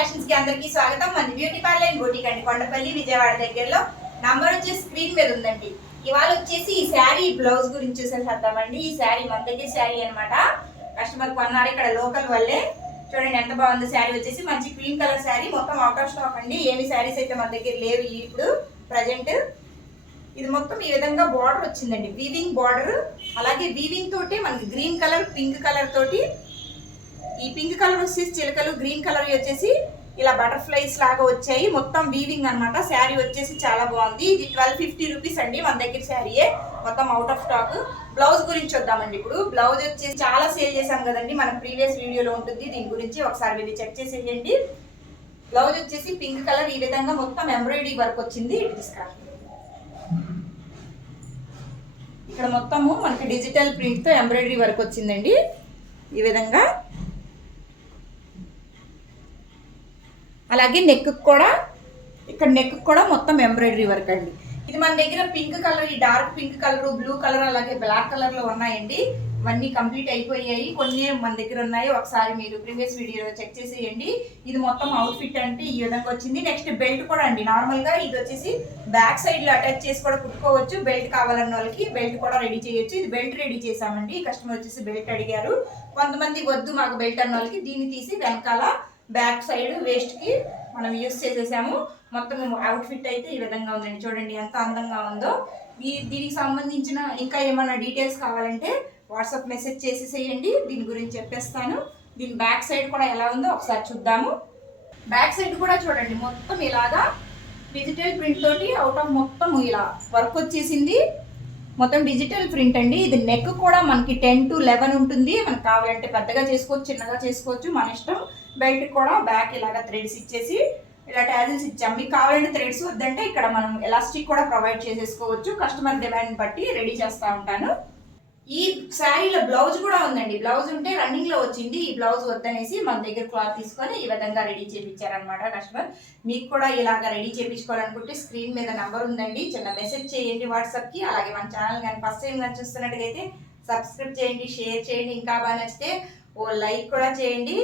Fashions కి అందరికీ స్వాగతం. మన బ్యూటీ పార్లర్ బోటిక్ అండి, కొండపల్లి విజయవాడ దగ్గరలో. నంబర్ వచ్చేసి స్క్రీన్ మీద ఉందండి. ఇవాళ వచ్చేసి ఈ శారీ బ్లౌజ్ గురించి చూసేసేద్దామండి. ఈ శారీ మన దగ్గర శారీ అనమాట. కస్టమర్ కొన్నారు ఇక్కడ లోకల్ వాళ్ళే. చూడండి ఎంత బాగుంది శారీ. వచ్చేసి మంచి క్రీమ్ కలర్ శారీ, మొత్తం అవుట్ ఆఫ్ స్టాక్ అండి. ఏమి శారీస్ అయితే మన దగ్గర లేవు ఇప్పుడు ప్రజెంట్. ఇది మొత్తం ఈ విధంగా బార్డర్ వచ్చిందండి, వీవింగ్ బార్డర్. అలాగే వీవింగ్ తోటి మనకి గ్రీన్ కలర్, పింక్ కలర్ తోటి. ఈ పింక్ కలర్ వచ్చేసి చిలకలు, గ్రీన్ కలర్ వచ్చేసి ఇలా బటర్ఫ్లైస్ లాగా వచ్చాయి. మొత్తం వీవింగ్ అనమాట. శారీ వచ్చేసి చాలా బాగుంది. ఇది 1250 రూపీస్ అండి మన దగ్గర శారీయే, మొత్తం అవుట్ ఆఫ్ స్టాక్. బ్లౌజ్ గురించి వద్దామండి. ఇప్పుడు బ్లౌజ్ వచ్చేసి చాలా సేల్ చేశాం కదండి, మన ప్రీవియస్ వీడియోలో ఉంటుంది. దీని గురించి ఒకసారి వెళ్ళి చెక్ చేసేయండి. బ్లౌజ్ వచ్చేసి పింక్ కలర్, ఈ విధంగా మొత్తం ఎంబ్రాయిడరీ వర్క్ వచ్చింది. ఇటు తీసుకురా. ఇక్కడ మొత్తము మనకి డిజిటల్ ప్రింట్ తో ఎంబ్రాయిడరీ వర్క్ వచ్చిందండి ఈ విధంగా. అలాగే నెక్ కూడా, ఇక్కడ నెక్ కూడా మొత్తం ఎంబ్రాయిడరీ వర్క్ అండి. ఇది మన దగ్గర పింక్ కలర్, ఈ dark pink colour, blue colour, అలాగే బ్లాక్ కలర్ లో ఉన్నాయండి. ఇవన్నీ కంప్లీట్ అయిపోయాయి. కొన్ని మన దగ్గర ఉన్నాయి, ఒకసారి మీరు ప్రీవియస్ వీడియోలో చెక్ చేసేయండి. ఇది మొత్తం అవుట్ ఫిట్ అంటే ఈ విధంగా వచ్చింది. నెక్స్ట్ బెల్ట్ కూడా అండి. నార్మల్ గా ఇది వచ్చేసి బ్యాక్ సైడ్ లో అటాచ్ చేసి కూడా కుట్టుకోవచ్చు. బెల్ట్ కావాలన్న వాళ్ళకి బెల్ట్ కూడా రెడీ చేయొచ్చు. ఇది బెల్ట్ రెడీ చేసామండి. కస్టమర్ వచ్చేసి బెల్ట్ అడిగారు. కొంతమంది వద్దు మాకు బెల్ట్ అన్న వాళ్ళకి దీన్ని తీసి వెనకాల బ్యాక్ సైడ్ వేస్ట్ కి మనం యూస్ చేసేసాము. మొత్తం అవుట్ ఫిట్ అయితే ఈ విధంగా ఉందండి. చూడండి ఎంత అందంగా ఉందో. దీనికి సంబంధించిన ఇంకా ఏమైనా డీటెయిల్స్ కావాలంటే వాట్సాప్ మెసేజ్ చేసేసేయండి, దీని గురించి చెప్పేస్తాను. దీని బ్యాక్ సైడ్ కూడా ఎలా ఉందో ఒకసారి చూద్దాము. బ్యాక్ సైడ్ కూడా చూడండి, మొత్తం ఇలాగా డిజిటల్ ప్రింట్ తోటి అవుట్ ఆఫ్ మొత్తం ఇలా వర్క్ వచ్చేసింది. మొత్తం డిజిటల్ ప్రింట్ అండి. ఇది నెక్ కూడా మనకి 10 to 11 ఉంటుంది. మనకు కావాలంటే పెద్దగా చేసుకోవచ్చు, చిన్నగా చేసుకోవచ్చు, మన ఇష్టం. బెల్ట్ కూడా బ్యాక్ ఇలాగా థ్రెడ్స్ ఇచ్చేసి ఇలా టాజిల్స్ ఇచ్చాం. మీకు కావాలంటే థ్రెడ్స్ వద్దంటే ఇక్కడ మనం ఎలాస్టిక్ కూడా ప్రొవైడ్ చేసేసుకోవచ్చు. కస్టమర్ డిమాండ్ బట్టి రెడీ చేస్తూ ఉంటాను. ఈ శారీలో బ్లౌజ్ కూడా ఉందండి. బ్లౌజ్ ఉంటే రన్నింగ్ లో వచ్చింది. ఈ బ్లౌజ్ వద్దనేసి మన దగ్గర క్లాత్ తీసుకొని ఈ విధంగా రెడీ చేయించారనమాట కస్టమర్. మీకు కూడా ఇలాగా రెడీ చేయించుకోవాలనుకుంటే స్క్రీన్ మీద నంబర్ ఉందండి, చిన్న మెసేజ్ చేయండి వాట్సాప్ కి. అలాగే మన ఛానల్ కానీ ఫస్ట్ టైం కానీ చూస్తున్నట్టుగైతే సబ్స్క్రైబ్ చేయండి, షేర్ చేయండి. ఇంకా బాగా నచ్చితే ఓ లైక్ కూడా చేయండి.